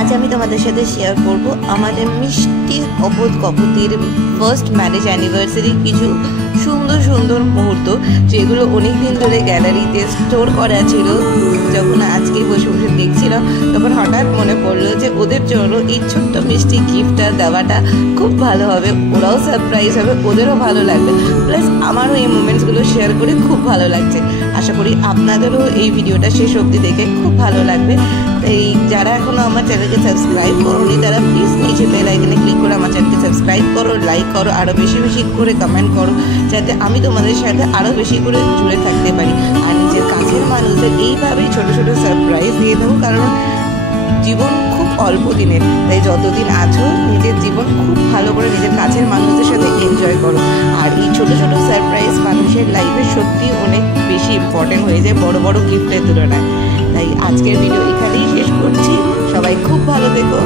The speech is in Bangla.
আজ আমি তোমাদের সাথে শেয়ার করব আমাদের মিষ্টি কপতির ফার্স্ট ম্যারেজ অ্যানিভার্সারি কিছু সুন্দর সুন্দর মুহূর্ত, যেগুলো অনেক দিন ধরে গ্যালারিতে স্টোর করা ছিল। যখন আজকে বসে বসে দেখছিলাম, তখন হঠাৎ মনে পড়লো যে ওদের জন্য এই ছোট্ট মিষ্টি গিফটটা দেওয়াটা খুব ভালো হবে, ওরাও সারপ্রাইজ হবে, ওদেরও ভালো লাগবে, প্লাস আমারও এই মোমেন্টসগুলো শেয়ার করে খুব ভালো লাগছে। আশা করি আপনাদেরও এই ভিডিওটা শেষ অবধি দেখে খুব ভালো লাগবে। তাই যারা এখনও আমার চ্যানেলকে সাবস্ক্রাইব করোনি, তারা প্লিজ নিচে বেল আইকনে ক্লিক করে আমার চ্যানেলকে সাবস্ক্রাইব করো, লাইক করো, আরও বেশি বেশি করে কমেন্ট করো, যাতে আমি তোমাদের সাথে আরও বেশি করে জুড়ে থাকতে পারি। আর নিজের কাছের মানুষদের এইভাবেই ছোটো ছোটো সারপ্রাইজ দিয়ে দেবো, কারণ জীবন খুব অল্প দিনের, তাই যতদিন আছো নিজের জীবন খুব ভালো করে নিজের কাছের মানুষদের সাথে এনজয় করো। আর এই ছোটো ছোটো সারপ্রাইজ মানুষের লাইফে সত্যি অনেক বেশি ইম্পর্টেন্ট হয়ে যায় বড় বড় গিফটের তুলনায়। তাই আজকের ভিডিও এখানেই শেষ করছি। সবাই খুব ভালো থেকো।